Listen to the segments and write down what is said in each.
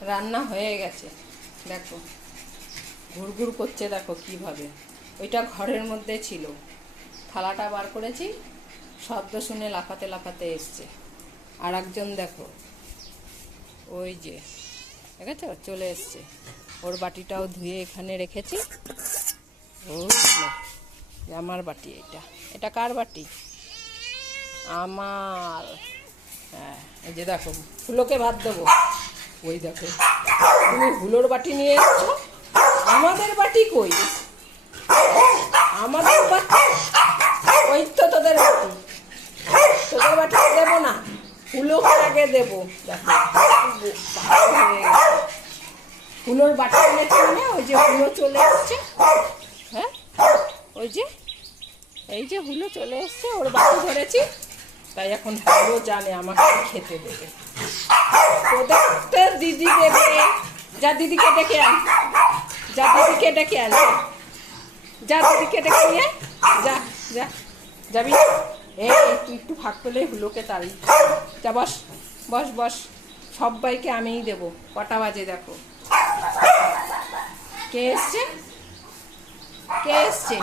রান্না হয়ে গেছে। দেখো, ঘুরঘুর করছে দেখো কীভাবে। ওইটা ঘরের মধ্যে ছিল। থালাটা বার করেছি, শব্দ শুনে লাফাতে লাফাতে এসছে। আর একজন দেখো, ওই যে, দেখেছ? চলে এসছে। ওর বাটিটাও ধুয়ে এখানে রেখেছি। ও আমার বাটি এটা। এটা কার বাটি? আমার। হ্যাঁ এই যে দেখো, ফুলোকে ভাত দেবো। ওই দেখো? তুমি হুলোর বাটি নিয়ে এসছো? আমাদের বাটি কই? আমাদের বাটি? ওই তো তোদের বাটি। তোদের বাটি দেবো না। হুলোকে আগে দেবো। হুলোর বাটি এনেছি মানে ওই যে হুলো চলে এসছে। হ্যাঁ? ওই যে, এই যে হুলো চলে এসছে, ওর বাটি ধরেছি। তাই এখন ভালো জানে আমাকে খেতে দেবে। তোদের দিদি দেবে, যা দিদিকে ডেকে আন, যা দিদিকে ডেকে আন, যা। দিদিকে ডেকে নিয়ে যা যা, যাবি? এই, তুই একটু ফাঁক পেলে হুলোকে তাড়ি। যা, বস বস বস, সবাইকে আমিই দেবো, কটা বাজে দেখো। কে এসছে? কে এসছে?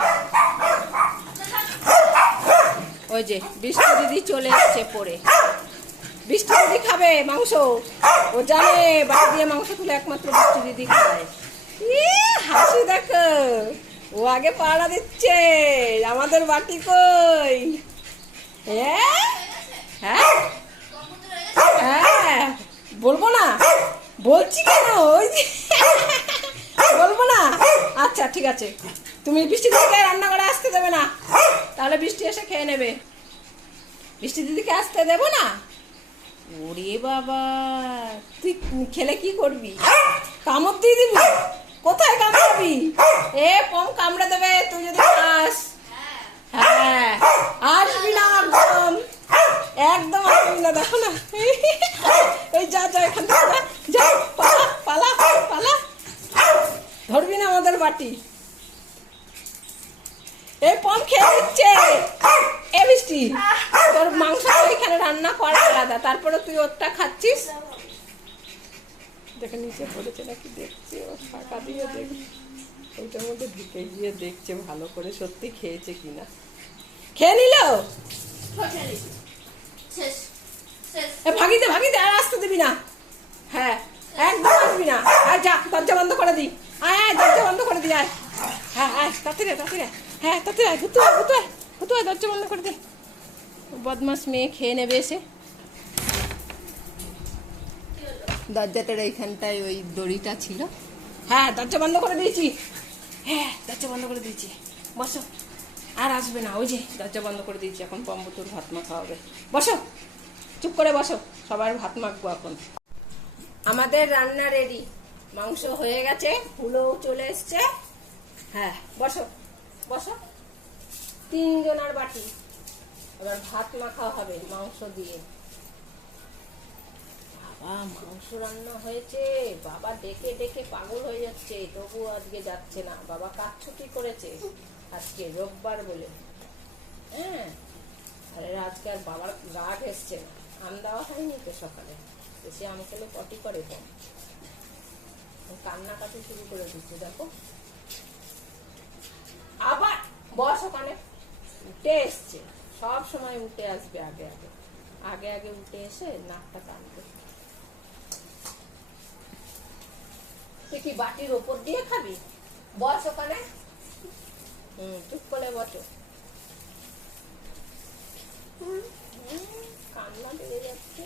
ওই যে, বৃষ্টি দিদি চলে এসছে পড়ে। বৃষ্টি দিদি খাবে মাংস। ও জানে, বাড়ি দিয়ে মাংস তুলে একমাত্র বৃষ্টি দিদি খায়। হাসি দেখো। ও আগে পাড়া দিচ্ছে। আমাদের বাটি কই? হ্যাঁ? হ্যাঁ? হ্যাঁ? বলব না? বলছি কেন? ওই বলব না? আচ্ছা ঠিক আছে। তুমি বৃষ্টি দিদিকে রান্না করে আসতে দেবে না। তাহলে বৃষ্টি এসে খেয়ে নেবে। বৃষ্টি দিদিকে আসতে দেবো না? ওরে বাবা, তুই খেলে কি করবি? কামড় দিয়ে দিবি? কোথায় কামড়াবি? এ, কম কামড়ে দেবে, তুই যদি খাস। হ্যাঁ আসবি না একদম একদম আসবি না, দেখো না। এই যা যা এখান থেকে, যা, পালা পালা পালা। ধরবি না আমাদের বাটি। এই পম খেয়ে দিচ্ছে এ বৃষ্টি তোর মাংস এখানে রান্না করা আলাদা। তারপরে তুই ওরটা খাচ্ছিস? দেখে নিচে পড়েছে নাকি দেখছে ও ফাঁকা দিয়ে দেখছে। ওইটার মধ্যে ঢুকে গিয়ে দেখছে ভালো করে সত্যি খেয়েছে কিনা। খেয়ে নিল? ভাগিতে ভাগিতে আর আসতে দিবি না। হ্যাঁ একদম আসবি না। আর যা দরজা বন্ধ করে দি। আয় আয় দরজা বন্ধ করে দি আয়। হ্যাঁ আয় তাড়াতাড়ি আয়, তাড়াতাড়ি আয়। হ্যাঁ আয় ভুতু আয় ভুতু আয় আয় দরজা বন্ধ করে দে। বদমাস মেয়ে খেয়ে নেবে এসে। দরজাটার এইখানটায় ওই দড়িটা ছিল। হ্যাঁ দরজা বন্ধ করে দিয়েছি। হ্যাঁ দরজা বন্ধ করে দিয়েছি। বসো। আর আসবে না ওই যে দরজা বন্ধ করে দিয়েছি এখন পম্বতুর ভাত মাখা হবে। বসো চুপ করে বসো সবার ভাত মাখবো এখন। আমাদের রান্না রেডি মাংস হয়ে গেছে ফুলও চলে এসছে। হ্যাঁ বসো। বসো। তিনজনার বাটি। এবার ভাত মাখা হবে, মাংস দিয়ে। বাবা, মাংস রান্না হয়েছে। বাবা ডেকে ডেকে পাগল হয়ে যাচ্ছে, তবু আজকে যাচ্ছে না। বাবা কাজ ছুটি করেছে, আজকে রোববার বলে। হ্যাঁ আরে আজকে আর বাবার রাগ এসছে না। আম দেওয়া হয়নি তো সকালে। এসে আম খেলে পটি করে কম। কান্নাকাটি শুরু করে দিচ্ছে, দেখো। আবার ওখানে উঠে এসছে। সব সময় উঠে আসবে আগে আগে। আগে আগে উঠে এসে নাকটা টানবে তুই কি বাটির ওপর দিয়ে খাবি? বস ওখানে? হুম, চুপ করে বসো। কান্না বেড়ে যাচ্ছে।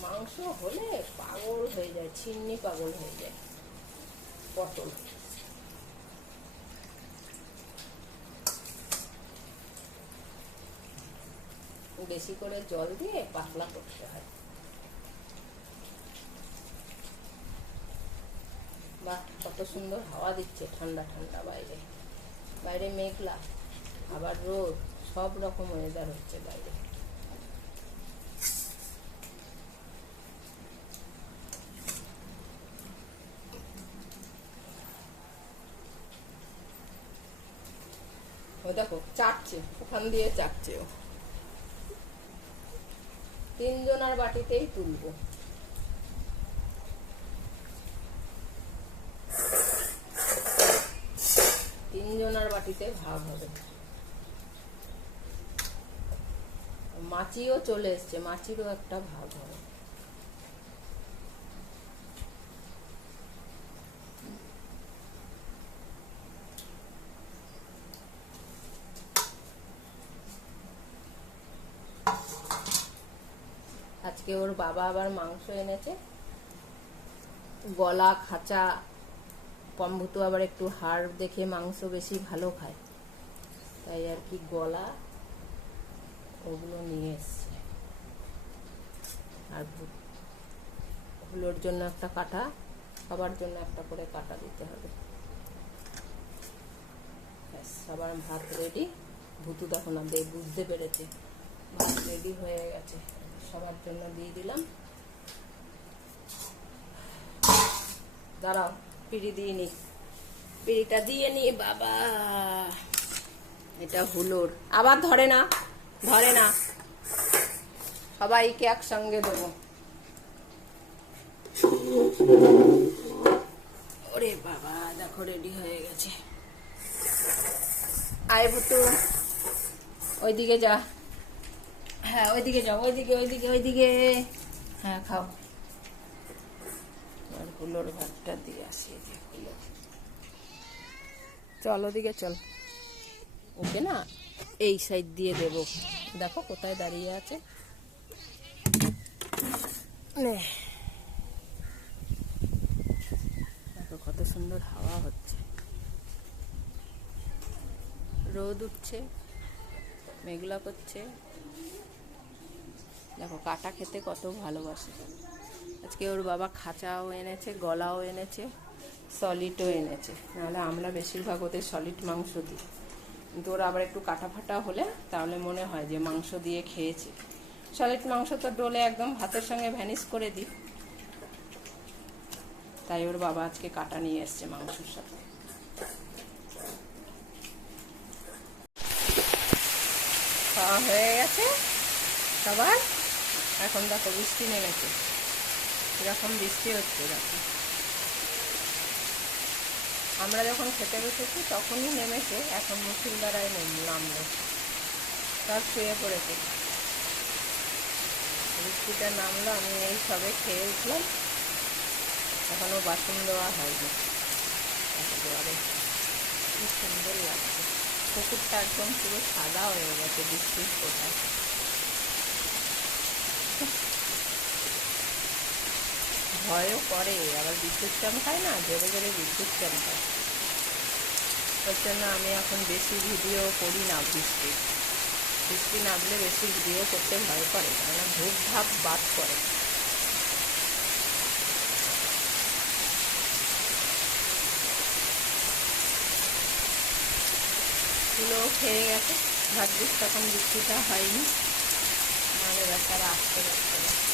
মাংস হলে পাগল হয়ে যায়, ছিন্নি পাগল হয়ে যায়। পটল। বেশি করে জল দিয়ে পাতলা করতে হয়। বাহ, কত সুন্দর হাওয়া দিচ্ছে ঠান্ডা ঠান্ডা বাইরে। বাইরে মেঘলা, আবার রোদ, সব রকম ওয়েদার হচ্ছে বাইরে। ও দেখো, চাটছে, ওখান দিয়ে চাটছে ও। তিনজনার বাটিতেই তুলব। তিনজনার বাটিতে ভাগ হবে। মাছিও চলে এসছে মাছিরও একটা ভাগ হবে। আজকে ওর বাবা আবার মাংস এনেছে। গলা, খাঁচা, পম্ভুতু আবার একটু হাড় দেখে মাংস বেশি ভালো খায়। তাই আর কি গলা, ওগুলো নিয়ে এসছে। আর হুলোর জন্য একটা কাটা, সবার জন্য একটা করে কাটা দিতে হবে। ব্যাস, সবার ভাত রেডি ভুতু দেখো না দে বুঝতে পেরেছে। ভাত রেডি হয়ে গেছে। সবার জন্য দিয়ে দিলাম। দাঁড়াও, পিড়ি দিয়ে নি। পিড়িটা দিয়ে নি, বাবা। এটা হুলোর। আবার ধরে না ধরে না। সবাইকে একসঙ্গে দেবো। ওরে বাবা, দেখো রেডি হয়ে গেছে। আয় ভুতু ওইদিকে যা। হ্যাঁ ওইদিকে যাও, ওইদিকে ওইদিকে ওইদিকে। হ্যাঁ খাও। আর হুলোর ভাতটা দিয়ে আসি হুলো। চল ওদিকে চল। ওকে না, এই সাইড দিয়ে দেব। দেখো কোথায় দাঁড়িয়ে আছে। দেখো কত সুন্দর হাওয়া হচ্ছে। রোদ উঠছে, মেঘলা করছে। দেখো কাটা খেতে কত ভালোবাসে। আজকে ওর বাবা খাঁচাও এনেছে, গলাও এনেছে সলিডও এনেছে। নাহলে আমরা বেশিরভাগ ওদের সলিড মাংস দিই। কিন্তু ওরা আবার একটু কাটা ফাটা হলে তাহলে মনে হয় যে মাংস দিয়ে খেয়েছি। সলিড মাংস তো ডোলে একদম ভাতের সঙ্গে ভ্যানিশ করে দিই। তাই ওর বাবা আজকে কাটা নিয়ে এসছে মাংসের সাথে। খাওয়া হয়ে গেছে? সবার এখন দেখো বৃষ্টি নেমেছে। এরকম বৃষ্টি হচ্ছে, দেখো। আমরা যখন খেতে বসেছি, তখনই নেমেছে, এখন মুসুলদারায় নেম- নামলো। সব শুয়ে পড়েছে। বৃষ্টিটা নামলো, আমি এই সবে খেয়ে উঠলাম। এখনও বাসন দেওয়া হয়নি। একেবারে সুন্দর লাগছে। পুকুরটা একদম পুরো সাদা হয়ে গেছে বৃষ্টির ফোটায় ভয়ও করে, আবার বিদ্যুৎ চমকায় না, জোরে জোরে বিদ্যুৎ চমকায় ওর জন্য আমি এখন বেশি ভিডিও করি না বৃষ্টি। বৃষ্টি নামলে বেশি ভিডিও করতে ভয় করে, কেননা ধূপ ধাপ বাদ করে খেয়ে গেছে, ভাগ্যিস তখন বৃষ্টিটা হয়নি। বেচারা আসতে না